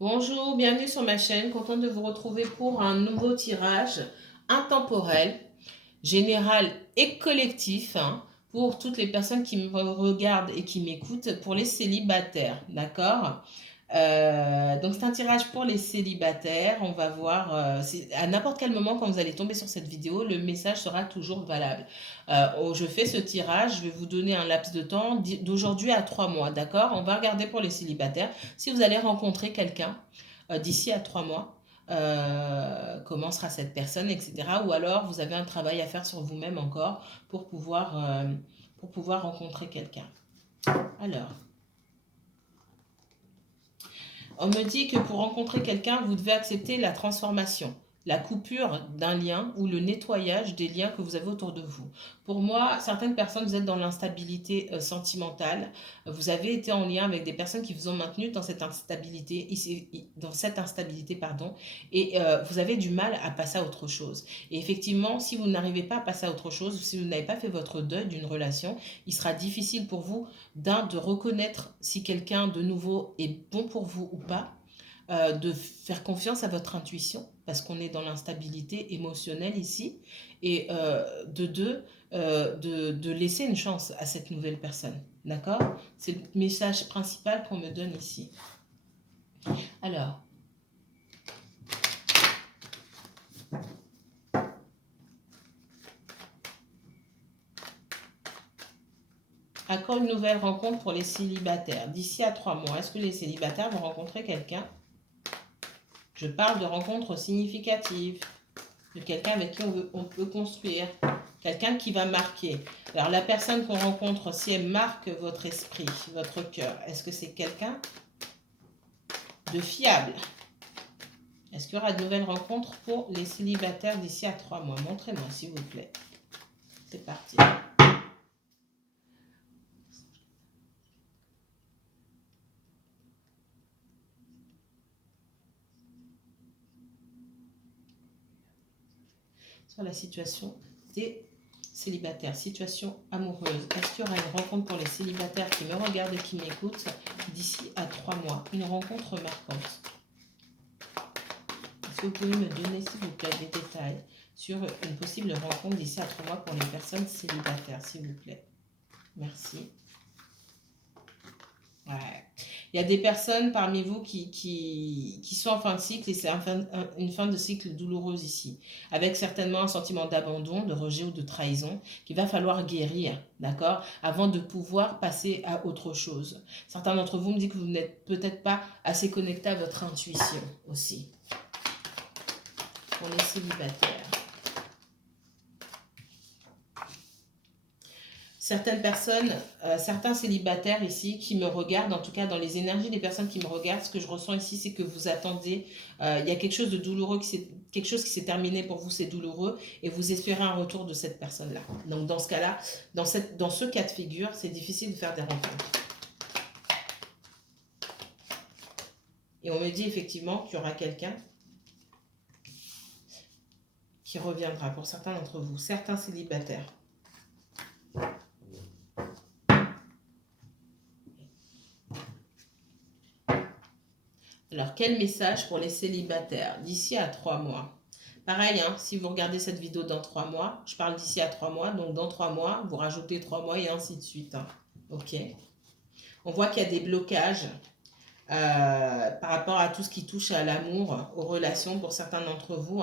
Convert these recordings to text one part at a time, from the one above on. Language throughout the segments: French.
Bonjour, bienvenue sur ma chaîne. Contente de vous retrouver pour un nouveau tirage intemporel, général et collectif, pour toutes les personnes qui me regardent et qui m'écoutent, pour les célibataires. D'accord? Donc c'est un tirage pour les célibataires. On va voir, à n'importe quel moment quand vous allez tomber sur cette vidéo, le message sera toujours valable. Je fais ce tirage, je vais vous donner un laps de temps d'aujourd'hui à 3 mois. D'accord? On va regarder pour les célibataires si vous allez rencontrer quelqu'un d'ici à 3 mois. Comment sera cette personne, etc. Ou alors vous avez un travail à faire sur vous-même encore pour pouvoir rencontrer quelqu'un. Alors, on me dit que pour rencontrer quelqu'un, vous devez accepter la transformation, la coupure d'un lien ou le nettoyage des liens que vous avez autour de vous. Pour moi, certaines personnes, vous êtes dans l'instabilité sentimentale. Vous avez été en lien avec des personnes qui vous ont maintenu dans cette instabilité, pardon, et vous avez du mal à passer à autre chose. Et effectivement, si vous n'arrivez pas à passer à autre chose, si vous n'avez pas fait votre deuil d'une relation, il sera difficile pour vous de reconnaître si quelqu'un de nouveau est bon pour vous ou pas, de faire confiance à votre intuition, parce qu'on est dans l'instabilité émotionnelle ici, et de deux, de laisser une chance à cette nouvelle personne. D'accord? C'est le message principal qu'on me donne ici. Alors, à quand une nouvelle rencontre pour les célibataires? D'ici à 3 mois, est-ce que les célibataires vont rencontrer quelqu'un? Je parle de rencontres significatives, de quelqu'un avec qui on peut construire, quelqu'un qui va marquer. Alors la personne qu'on rencontre, si elle marque votre esprit, votre cœur, est-ce que c'est quelqu'un de fiable? Est-ce qu'il y aura de nouvelles rencontres pour les célibataires d'ici à 3 mois? Montrez-moi s'il vous plaît. C'est parti. Sur la situation des célibataires, situation amoureuse. Est-ce qu'il y aura une rencontre pour les célibataires qui me regardent et qui m'écoutent d'ici à 3 mois? Une rencontre marquante. Est-ce que vous pouvez me donner, s'il vous plaît, des détails sur une possible rencontre d'ici à 3 mois pour les personnes célibataires, s'il vous plaît? Merci. Ouais. Il y a des personnes parmi vous qui sont en fin de cycle et c'est une fin de cycle douloureuse ici, avec certainement un sentiment d'abandon, de rejet ou de trahison qu'il va falloir guérir, d'accord, avant de pouvoir passer à autre chose. Certains d'entre vous me disent que vous n'êtes peut-être pas assez connecté à votre intuition aussi, pour les célibataires. Certaines personnes, certains célibataires ici qui me regardent, en tout cas dans les énergies des personnes qui me regardent, ce que je ressens ici, c'est que vous attendez, il y a quelque chose de douloureux, quelque chose qui s'est terminé pour vous, c'est douloureux, et vous espérez un retour de cette personne-là. Donc dans ce cas-là, dans ce cas de figure, c'est difficile de faire des rencontres. Et on me dit effectivement qu'il y aura quelqu'un qui reviendra pour certains d'entre vous, certains célibataires. Alors, quel message pour les célibataires d'ici à 3 mois? Pareil, si vous regardez cette vidéo dans 3 mois, je parle d'ici à 3 mois, donc dans 3 mois, vous rajoutez 3 mois et ainsi de suite. Ok. On voit qu'il y a des blocages par rapport à tout ce qui touche à l'amour, aux relations pour certains d'entre vous.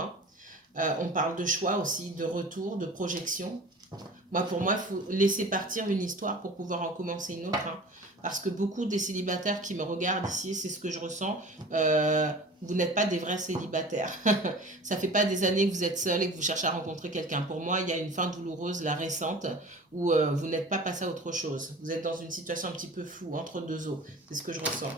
On parle de choix aussi, de retour, de projection. Pour moi, il faut laisser partir une histoire pour pouvoir en commencer une autre. Parce que beaucoup des célibataires qui me regardent ici, c'est ce que je ressens, vous n'êtes pas des vrais célibataires. Ça fait pas des années que vous êtes seul et que vous cherchez à rencontrer quelqu'un. Pour moi, il y a une fin douloureuse, la récente, où vous n'êtes pas passé à autre chose. Vous êtes dans une situation un petit peu floue, entre deux eaux. C'est ce que je ressens.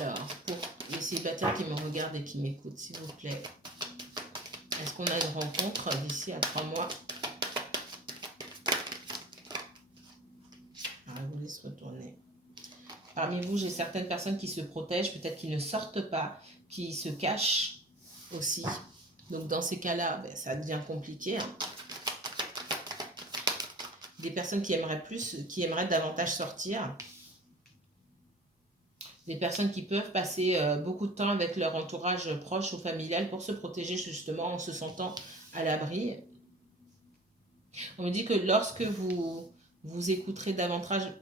Alors, pour les célibataires qui me regardent et qui m'écoutent, s'il vous plaît, est-ce qu'on a une rencontre d'ici à 3 mois? Alors, je vous laisse retourner. Parmi vous, j'ai certaines personnes qui se protègent, peut-être qui ne sortent pas, qui se cachent aussi. Donc dans ces cas-là, ben, ça devient compliqué. Hein. Des personnes qui aimeraient davantage sortir. Des personnes qui peuvent passer beaucoup de temps avec leur entourage proche ou familial pour se protéger justement en se sentant à l'abri. On me dit que lorsque vous écouterez davantage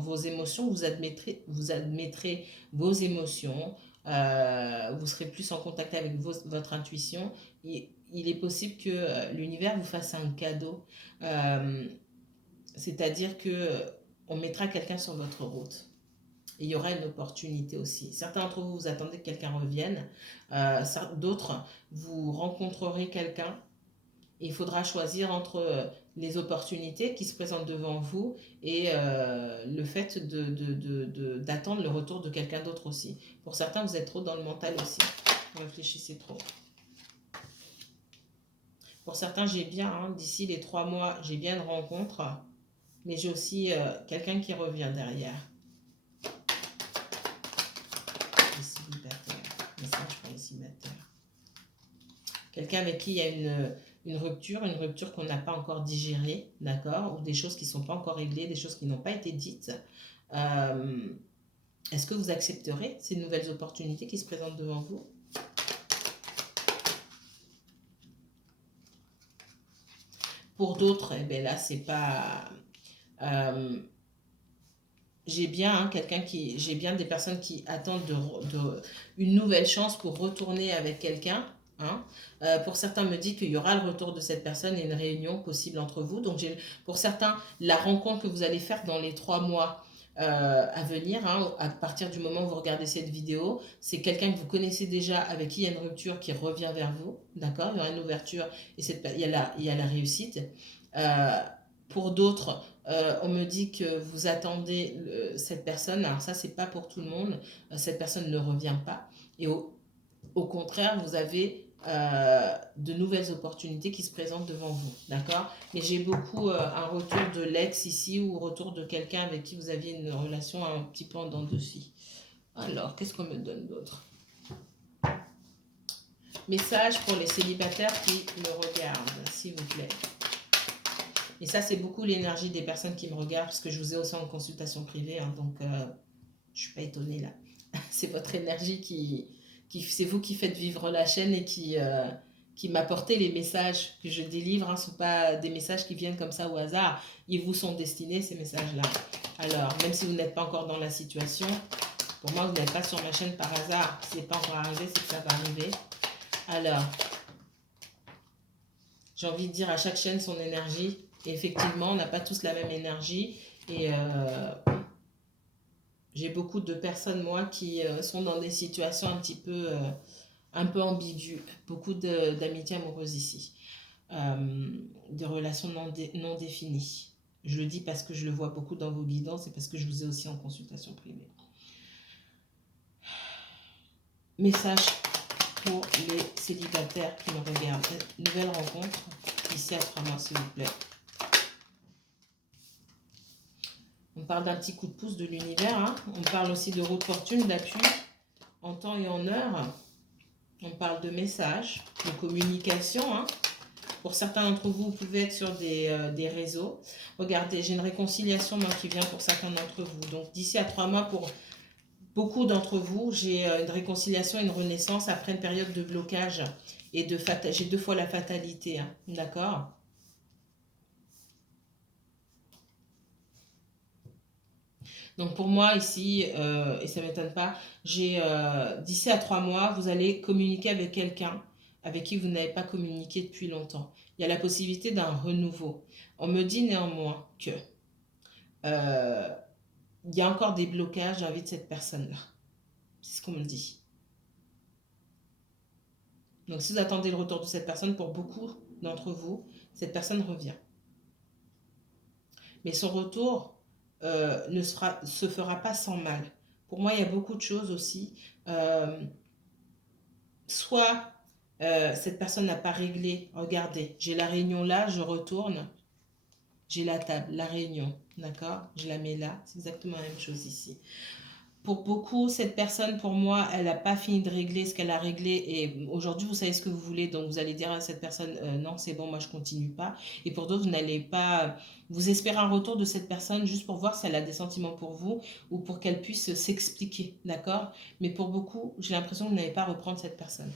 vos émotions, vous admettrez vos émotions, vous serez plus en contact avec votre intuition. Et il est possible que l'univers vous fasse un cadeau, c'est-à-dire que on mettra quelqu'un sur votre route. Et il y aura une opportunité aussi. Certains d'entre vous, vous attendez que quelqu'un revienne. D'autres, vous rencontrerez quelqu'un. Et il faudra choisir entre les opportunités qui se présentent devant vous et le fait d'attendre le retour de quelqu'un d'autre aussi. Pour certains, vous êtes trop dans le mental aussi. Vous réfléchissez trop. Pour certains, j'ai bien, hein, d'ici les 3 mois, j'ai bien une rencontre. Mais j'ai aussi quelqu'un qui revient derrière. Les célibataires. Message pour les célibataires. Quelqu'un avec qui il y a une rupture qu'on n'a pas encore digérée, d'accord, ou des choses qui ne sont pas encore réglées, des choses qui n'ont pas été dites. Est-ce que vous accepterez ces nouvelles opportunités qui se présentent devant vous? Pour d'autres, eh bien là, c'est pas... j'ai bien j'ai bien des personnes qui attendent une nouvelle chance pour retourner avec quelqu'un. Hein. Pour certains, me dit qu'il y aura le retour de cette personne et une réunion possible entre vous. Donc, pour certains, la rencontre que vous allez faire dans les 3 mois à venir, hein, à partir du moment où vous regardez cette vidéo, c'est quelqu'un que vous connaissez déjà, avec qui il y a une rupture qui revient vers vous. D'accord? Il y aura une ouverture et il y a la réussite. Pour d'autres, on me dit que vous attendez cette personne. Alors ça, c'est pas pour tout le monde. Cette personne ne revient pas. Et au contraire, vous avez de nouvelles opportunités qui se présentent devant vous. D'accord? Mais j'ai beaucoup un retour de l'ex ici ou retour de quelqu'un avec qui vous aviez une relation un petit peu en dents de scie. Alors, qu'est-ce qu'on me donne d'autre? Message pour les célibataires qui me regardent, s'il vous plaît. Et ça, c'est beaucoup l'énergie des personnes qui me regardent, parce que je vous ai aussi en consultation privée, hein, donc je ne suis pas étonnée là. C'est votre énergie c'est vous qui faites vivre la chaîne et qui m'apportez les messages que je délivre. Hein, ce ne sont pas des messages qui viennent comme ça au hasard. Ils vous sont destinés, ces messages-là. Alors, même si vous n'êtes pas encore dans la situation, pour moi, vous n'êtes pas sur ma chaîne par hasard. Si ce n'est pas encore arrivé, c'est que ça va arriver. Alors, j'ai envie de dire à chaque chaîne son énergie. Et effectivement, on n'a pas tous la même énergie. Et j'ai beaucoup de personnes, moi, qui sont dans des situations un peu ambiguës. Beaucoup d'amitié amoureuse ici. De relations non définies. Je le dis parce que je le vois beaucoup dans vos guidances et parce que je vous ai aussi en consultation privée. Message pour les célibataires qui me regardent. Nouvelle rencontre ici à 3 mois, s'il vous plaît. On parle d'un petit coup de pouce de l'univers. Hein. On parle aussi de roue de fortune, d'appui en temps et en heure. On parle de messages, de communication. Hein. Pour certains d'entre vous, vous pouvez être sur des réseaux. Regardez, j'ai une réconciliation qui vient pour certains d'entre vous. Donc d'ici à 3 mois, pour beaucoup d'entre vous, j'ai une réconciliation, une renaissance après une période de blocage. Et j'ai 2 fois la fatalité. Hein. D'accord ? Donc pour moi ici, et ça ne m'étonne pas, j'ai d'ici à 3 mois, vous allez communiquer avec quelqu'un avec qui vous n'avez pas communiqué depuis longtemps. Il y a la possibilité d'un renouveau. On me dit néanmoins que il y a encore des blocages dans la vie de cette personne-là. C'est ce qu'on me dit. Donc si vous attendez le retour de cette personne, pour beaucoup d'entre vous, cette personne revient. Mais son retour ne se fera pas sans mal. Pour moi, il y a beaucoup de choses aussi. Soit cette personne n'a pas réglé. Regardez, j'ai la réunion là, je retourne. J'ai la table, la réunion. D'accord? Je la mets là. C'est exactement la même chose ici. Pour beaucoup, cette personne, pour moi, elle n'a pas fini de régler ce qu'elle a réglé. Et aujourd'hui, vous savez ce que vous voulez. Donc, vous allez dire à cette personne, non, c'est bon, moi, je continue pas. Et pour d'autres, vous n'allez pas... Vous espérez un retour de cette personne juste pour voir si elle a des sentiments pour vous ou pour qu'elle puisse s'expliquer. D'accord? Mais pour beaucoup, j'ai l'impression que vous n'allez pas reprendre cette personne.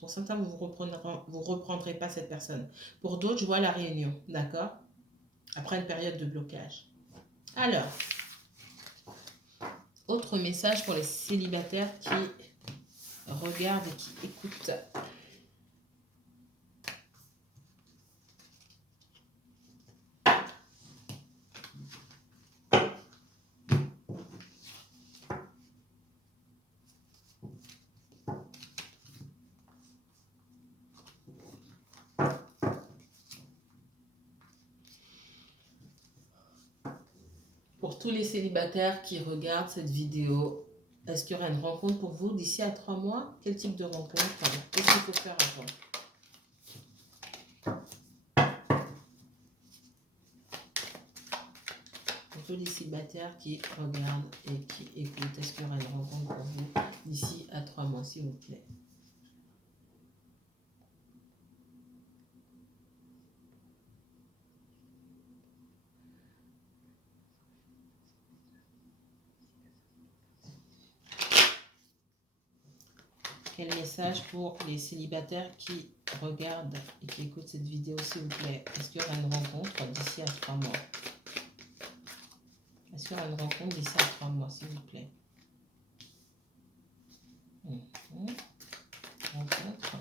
Pour certains, vous ne reprendrez pas cette personne. Pour d'autres, je vois la réunion. D'accord? Après une période de blocage. Alors... Autre message pour les célibataires qui regardent et qui écoutent. Pour tous les célibataires qui regardent cette vidéo, est-ce qu'il y aura une rencontre pour vous d'ici à 3 mois? Quel type de rencontre? Qu'est-ce qu'il faut faire avant? Pour tous les célibataires qui regardent et qui écoutent, est-ce qu'il y aura une rencontre pour vous d'ici à 3 mois, s'il vous plaît? Quel message pour les célibataires qui regardent et qui écoutent cette vidéo, s'il vous plaît? Est-ce qu'il y aura une rencontre d'ici à 3 mois? Est-ce qu'il y aura une rencontre d'ici à 3 mois, s'il vous plaît? Rencontre.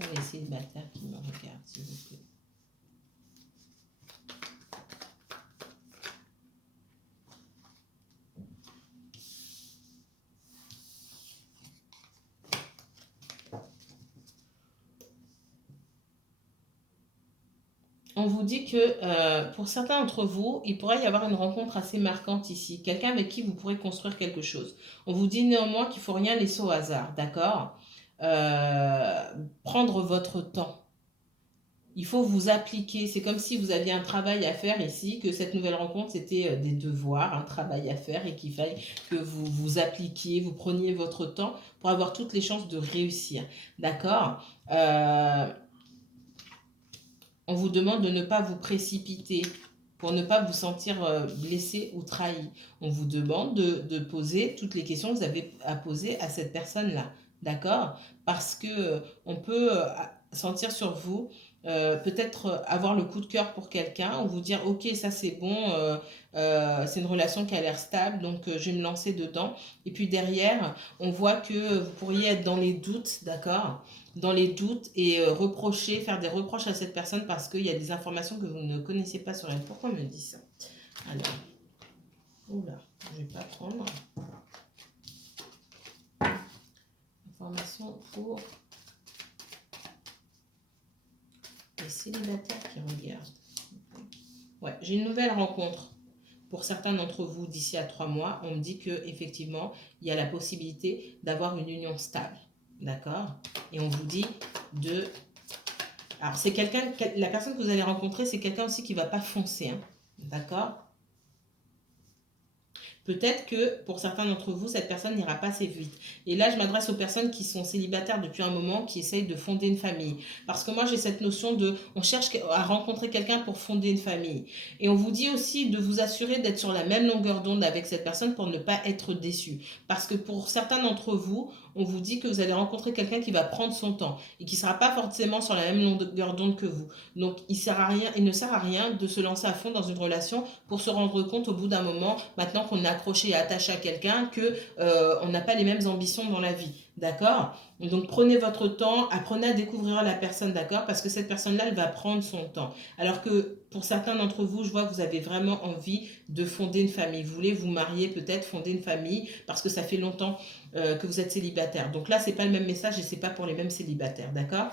Pour les célibataires qui me regardent, s'il vous plaît. On vous dit que pour certains d'entre vous, il pourrait y avoir une rencontre assez marquante ici. Quelqu'un avec qui vous pourrez construire quelque chose. On vous dit néanmoins qu'il ne faut rien laisser au hasard, d'accord? Prendre votre temps. Il faut vous appliquer. C'est comme si vous aviez un travail à faire ici, que cette nouvelle rencontre, c'était des devoirs, un travail à faire et qu'il fallait que vous vous appliquiez, vous preniez votre temps pour avoir toutes les chances de réussir. D'accord? On vous demande de ne pas vous précipiter pour ne pas vous sentir blessé ou trahi. On vous demande de poser toutes les questions que vous avez à poser à cette personne-là. D'accord? Parce que on peut sentir sur vous, peut-être avoir le coup de cœur pour quelqu'un, ou vous dire, ok, ça c'est bon, c'est une relation qui a l'air stable, donc je vais me lancer dedans. Et puis derrière, on voit que vous pourriez être dans les doutes, d'accord? Dans les doutes et faire des reproches à cette personne parce qu'il y a des informations que vous ne connaissez pas sur elle. Pourquoi on me dit ça? Alors, oula, je ne vais pas prendre. Information pour les célibataires qui regardent. Ouais, j'ai une nouvelle rencontre. Pour certains d'entre vous, d'ici à 3 mois, on me dit qu'effectivement, il y a la possibilité d'avoir une union stable. D'accord? Et on vous dit de... Alors, c'est quelqu'un, la personne que vous allez rencontrer, c'est quelqu'un aussi qui ne va pas foncer. Hein. D'accord? Peut-être que pour certains d'entre vous, cette personne n'ira pas assez vite. Et là, je m'adresse aux personnes qui sont célibataires depuis un moment, qui essayent de fonder une famille. Parce que moi, j'ai cette notion de, on cherche à rencontrer quelqu'un pour fonder une famille. Et on vous dit aussi de vous assurer d'être sur la même longueur d'onde avec cette personne pour ne pas être déçu. Parce que pour certains d'entre vous, on vous dit que vous allez rencontrer quelqu'un qui va prendre son temps et qui ne sera pas forcément sur la même longueur d'onde que vous. Donc, il ne sert à rien de se lancer à fond dans une relation pour se rendre compte au bout d'un moment, maintenant qu'on est accroché et attaché à quelqu'un, que on n'a pas les mêmes ambitions dans la vie. D'accord? Donc prenez votre temps, apprenez à découvrir la personne, d'accord? Parce que cette personne-là, elle va prendre son temps. Alors que pour certains d'entre vous, je vois que vous avez vraiment envie de fonder une famille. Vous voulez vous marier, peut-être fonder une famille, parce que ça fait longtemps que vous êtes célibataire. Donc là, c'est pas le même message et c'est pas pour les mêmes célibataires, d'accord?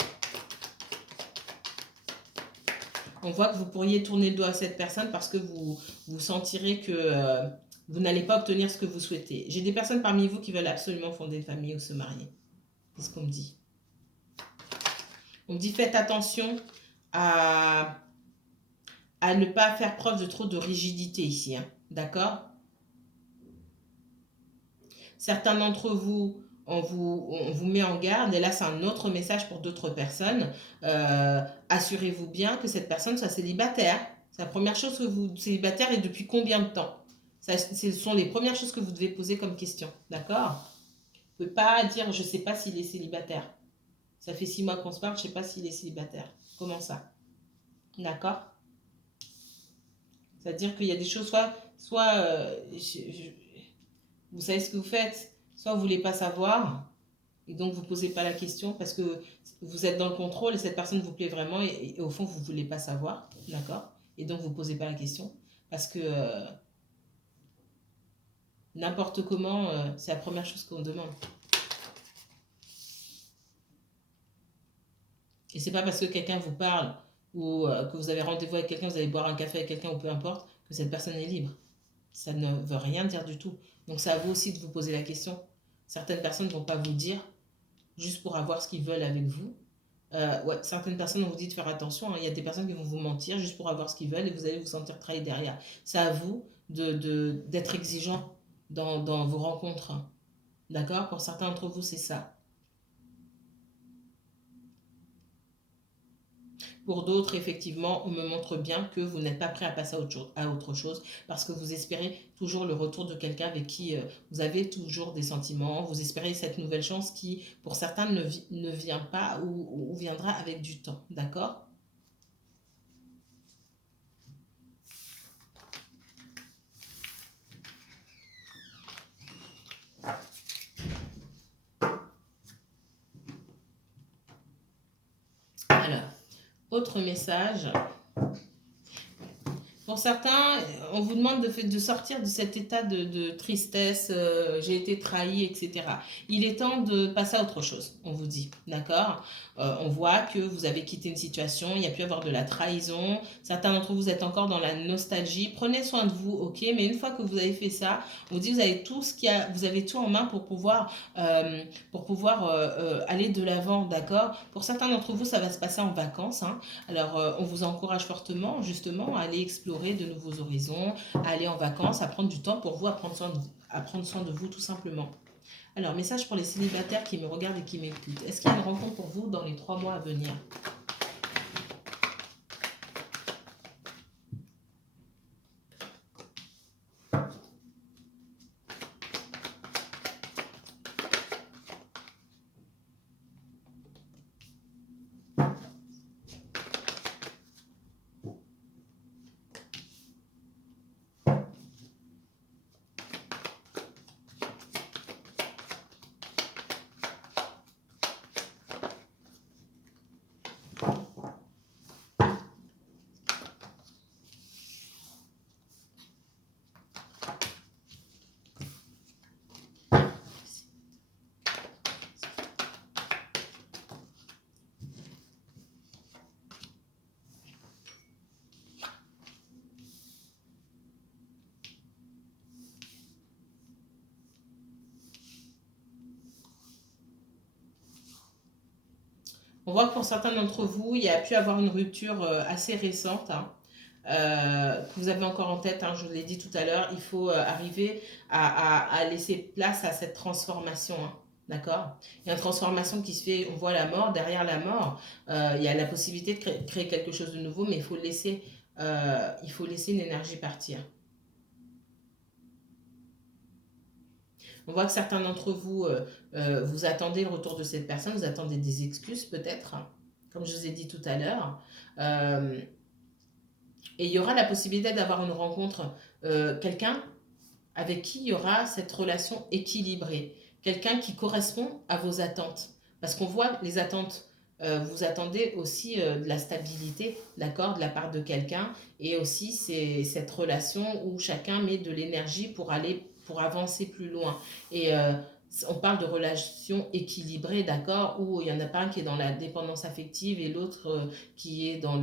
On voit que vous pourriez tourner le dos à cette personne parce que vous sentirez que vous n'allez pas obtenir ce que vous souhaitez. J'ai des personnes parmi vous qui veulent absolument fonder une famille ou se marier. C'est ce qu'on me dit. On me dit faites attention à ne pas faire preuve de trop de rigidité ici. Hein. D'accord? Certains d'entre vous, on vous met en garde, et là c'est un autre message pour d'autres personnes. Assurez-vous bien que cette personne soit célibataire. C'est la première chose que vous... Célibataire et depuis combien de temps? Ce sont les premières choses que vous devez poser comme question. D'accord? Vous ne pouvez pas dire je ne sais pas s'il est célibataire. Ça fait 6 mois qu'on se parle, je ne sais pas s'il est célibataire. Comment ça? D'accord? C'est-à-dire qu'il y a des choses, vous savez ce que vous faites, soit vous ne voulez pas savoir, et donc vous ne posez pas la question parce que vous êtes dans le contrôle et cette personne vous plaît vraiment et au fond vous ne voulez pas savoir, d'accord? Et donc vous ne posez pas la question parce que n'importe comment, c'est la première chose qu'on demande. Et c'est pas parce que quelqu'un vous parle ou que vous avez rendez-vous avec quelqu'un, vous allez boire un café avec quelqu'un ou peu importe, que cette personne est libre. Ça ne veut rien dire du tout. Donc c'est à vous aussi de vous poser la question. Certaines personnes ne vont pas vous dire juste pour avoir ce qu'ils veulent avec vous. Ouais, certaines personnes, on vous dit de faire attention. Hein. Il y a des personnes qui vont vous mentir juste pour avoir ce qu'ils veulent et vous allez vous sentir trahi derrière. C'est à vous d'être exigeant dans vos rencontres. D'accord? Pour certains d'entre vous, c'est ça. Pour d'autres, effectivement, on me montre bien que vous n'êtes pas prêt à passer à autre chose parce que vous espérez toujours le retour de quelqu'un avec qui vous avez toujours des sentiments. Vous espérez cette nouvelle chance qui, pour certains, ne vient pas ou viendra avec du temps. D'accord? Alors, autre message. Pour certains, on vous demande de sortir de cet état de tristesse, j'ai été trahi, etc. Il est temps de passer à autre chose, on vous dit, d'accord? On voit que vous avez quitté une situation, il y a pu avoir de la trahison. Certains d'entre vous êtes encore dans la nostalgie. Prenez soin de vous, ok? Mais une fois que vous avez fait ça, on vous dit que vous avez tout vous avez tout en main pour pouvoir aller de l'avant, d'accord? Pour certains d'entre vous, ça va se passer en vacances, hein. Alors, on vous encourage fortement, justement, à aller explorer de nouveaux horizons, à aller en vacances, à prendre du temps pour vous, à prendre soin de vous, tout simplement. Alors, message pour les célibataires qui me regardent et qui m'écoutent. Est-ce qu'il y a une rencontre pour vous dans les 3 mois à venir? On voit que pour certains d'entre vous, il y a pu avoir une rupture assez récente, hein, que vous avez encore en tête, hein, je vous l'ai dit tout à l'heure, il faut arriver à laisser place à cette transformation. Hein, d'accord? Il y a une transformation qui se fait, on voit la mort, derrière la mort, il y a la possibilité de créer quelque chose de nouveau, mais il faut laisser une énergie partir. On voit que certains d'entre vous, vous attendez le retour de cette personne, vous attendez des excuses peut-être, comme je vous ai dit tout à l'heure. Et il y aura la possibilité d'avoir une rencontre, quelqu'un avec qui il y aura cette relation équilibrée, quelqu'un qui correspond à vos attentes. Parce qu'on voit les attentes, vous attendez aussi de la stabilité, d'accord, de la part de quelqu'un, et aussi c'est cette relation où chacun met de l'énergie pour avancer plus loin. Et on parle de relations équilibrées, d'accord, où il n'y en a pas un qui est dans la dépendance affective et l'autre qui est dans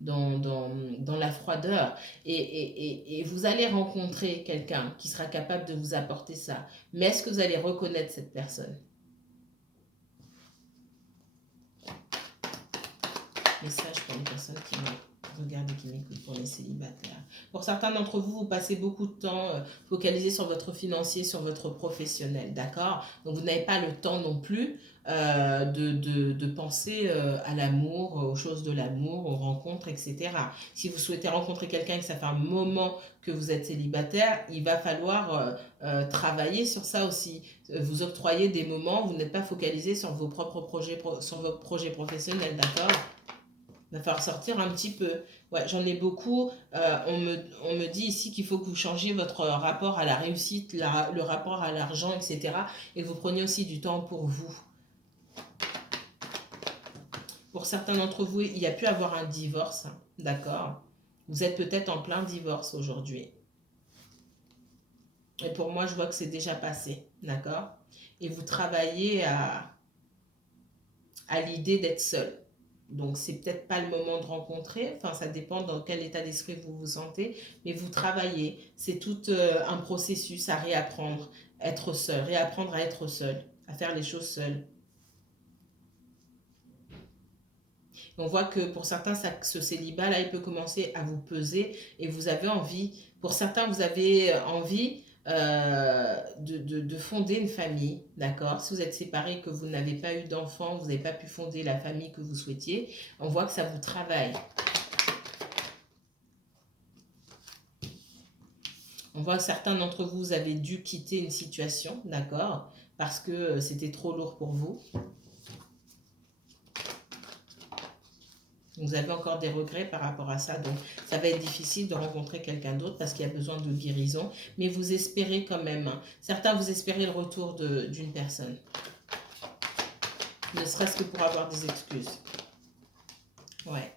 la froideur. Et vous allez rencontrer quelqu'un qui sera capable de vous apporter ça. Mais est-ce que vous allez reconnaître cette personne? Message pour les personnes qui me regardent et qui m'écoutent, pour les célibataires. Pour certains d'entre vous, vous passez beaucoup de temps focalisé sur votre financier, sur votre professionnel, d'accord? Donc vous n'avez pas le temps non plus de penser à l'amour, aux choses de l'amour, aux rencontres, etc. Si vous souhaitez rencontrer quelqu'un et que ça fait un moment que vous êtes célibataire, il va falloir travailler sur ça aussi. Vous octroyez des moments, vous n'êtes pas focalisé sur vos propres projets, sur vos projets professionnels, d'accord? Il va falloir sortir un petit peu. Ouais, j'en ai beaucoup. On me dit ici qu'il faut que vous changiez votre rapport à la réussite, le rapport à l'argent, etc. Et que vous preniez aussi du temps pour vous. Pour certains d'entre vous, il y a pu avoir un divorce, hein, d'accord? Vous êtes peut-être en plein divorce aujourd'hui. Et pour moi, je vois que c'est déjà passé, d'accord? Et vous travaillez à l'idée d'être seul. Donc, c'est peut-être pas le moment de rencontrer. Enfin, ça dépend dans quel état d'esprit vous vous sentez. Mais vous travaillez. C'est tout un processus à réapprendre. Être seul. Réapprendre à être seul. À faire les choses seul. On voit que pour certains, ce célibat-là, il peut commencer à vous peser. Et vous avez envie. Pour certains, vous avez envie de fonder une famille, d'accord? Si vous êtes séparés, que vous n'avez pas eu d'enfants, vous n'avez pas pu fonder la famille que vous souhaitiez, on voit que ça vous travaille. On voit que certains d'entre vous, vous avez dû quitter une situation, d'accord? Parce que c'était trop lourd pour vous. Vous avez encore des regrets par rapport à ça, donc ça va être difficile de rencontrer quelqu'un d'autre parce qu'il y a besoin de guérison, mais vous espérez quand même. Certains, vous espérez le retour d'une personne, ne serait-ce que pour avoir des excuses. Ouais.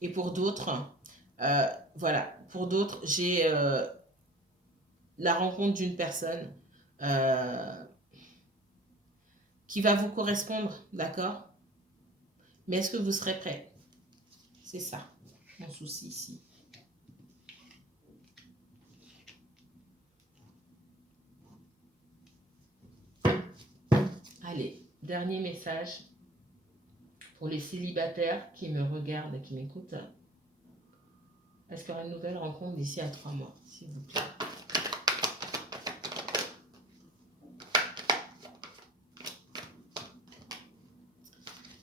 Et pour d'autres, voilà, pour d'autres, j'ai la rencontre d'une personne qui va vous correspondre, d'accord? Mais est-ce que vous serez prêt? C'est ça, mon souci ici. Allez, dernier message pour les célibataires qui me regardent et qui m'écoutent. Est-ce qu'il y aura une nouvelle rencontre d'ici à 3 mois, s'il vous plaît?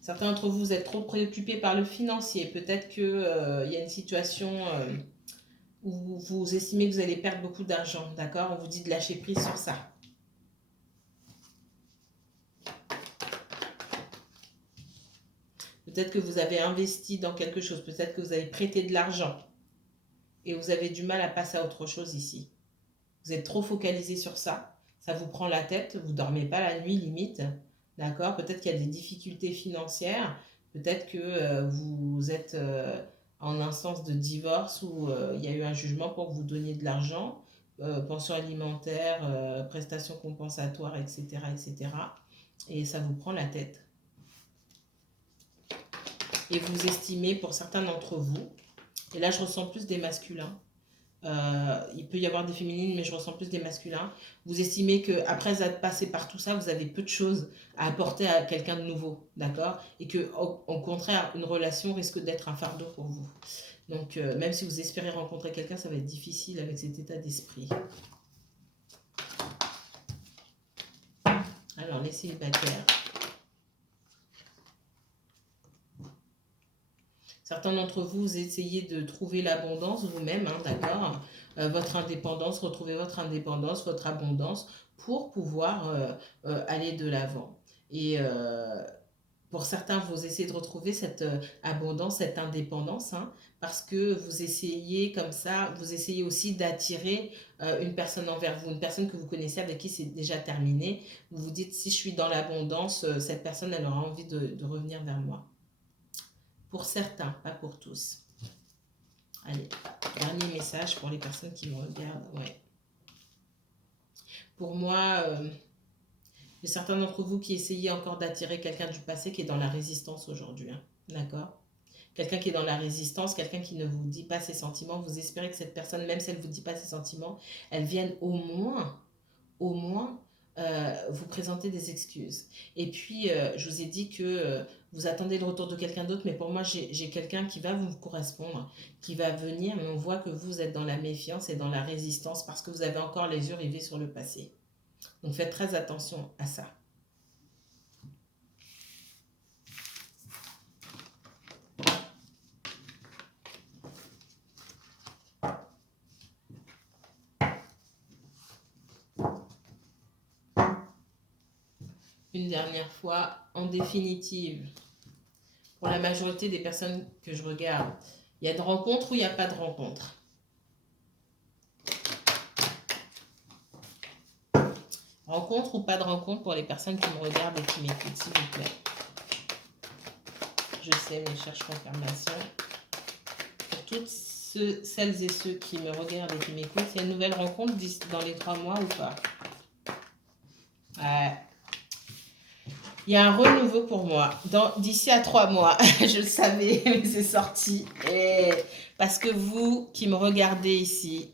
Certains d'entre vous, vous êtes trop préoccupés par le financier. Peut-être qu'il y a une situation où vous estimez que vous allez perdre beaucoup d'argent, d'accord? On vous dit de lâcher prise sur ça. Peut-être que vous avez investi dans quelque chose, peut-être que vous avez prêté de l'argent et vous avez du mal à passer à autre chose ici. Vous êtes trop focalisé sur ça, ça vous prend la tête, vous ne dormez pas la nuit limite, d'accord? Peut-être qu'il y a des difficultés financières, peut-être que vous êtes en instance de divorce ou il y a eu un jugement pour que vous donniez de l'argent, pension alimentaire, prestations compensatoires, etc., etc. Et ça vous prend la tête. Et vous estimez, pour certains d'entre vous, et là je ressens plus des masculins, il peut y avoir des féminines, mais je ressens plus des masculins, vous estimez qu'après être passé par tout ça, vous avez peu de choses à apporter à quelqu'un de nouveau, d'accord? Et que au contraire, une relation risque d'être un fardeau pour vous. Donc même si vous espérez rencontrer quelqu'un, ça va être difficile avec cet état d'esprit. Alors les célibataires. Certains d'entre vous, vous essayez de trouver l'abondance vous-même, hein, d'accord? Votre indépendance, retrouver votre indépendance, votre abondance pour pouvoir aller de l'avant. Et pour certains, vous essayez de retrouver cette abondance, cette indépendance, hein, parce que vous essayez comme ça, vous essayez aussi d'attirer une personne envers vous, une personne que vous connaissez avec qui c'est déjà terminé. Vous vous dites, si je suis dans l'abondance, cette personne, elle aura envie de revenir vers moi. Pour certains, pas pour tous. Allez, dernier message pour les personnes qui me regardent. Ouais. Pour moi, il y a certains d'entre vous qui essayez encore d'attirer quelqu'un du passé qui est dans la résistance aujourd'hui. Hein. D'accord? Quelqu'un qui est dans la résistance, quelqu'un qui ne vous dit pas ses sentiments, vous espérez que cette personne, même si elle ne vous dit pas ses sentiments, elle vienne au moins, vous présenter des excuses. Et puis, je vous ai dit que vous attendez le retour de quelqu'un d'autre, mais pour moi, j'ai quelqu'un qui va vous correspondre, qui va venir, mais on voit que vous êtes dans la méfiance et dans la résistance parce que vous avez encore les yeux rivés sur le passé. Donc, faites très attention à ça. Une dernière fois, en définitive, pour la majorité des personnes que je regarde, il y a de rencontre ou il n'y a pas de rencontre? Rencontre ou pas de rencontre pour les personnes qui me regardent et qui m'écoutent, s'il vous plaît. Je sais, mais je cherche confirmation. Pour toutes celles et ceux qui me regardent et qui m'écoutent, il y a une nouvelle rencontre dans les 3 mois ou pas? Il y a un renouveau pour moi. D'ici à 3 mois, je le savais, mais c'est sorti. Et parce que vous qui me regardez ici,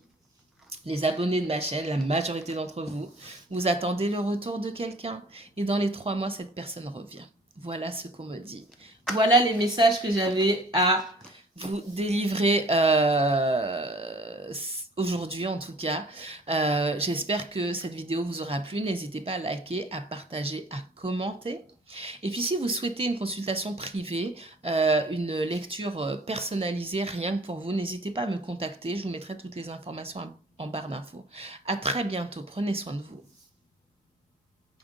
les abonnés de ma chaîne, la majorité d'entre vous, vous attendez le retour de quelqu'un. Et dans les 3 mois, cette personne revient. Voilà ce qu'on me dit. Voilà les messages que j'avais à vous délivrer aujourd'hui en tout cas. J'espère que cette vidéo vous aura plu. N'hésitez pas à liker, à partager, à commenter. Et puis si vous souhaitez une consultation privée, une lecture personnalisée rien que pour vous, n'hésitez pas à me contacter. Je vous mettrai toutes les informations en barre d'infos. À très bientôt. Prenez soin de vous.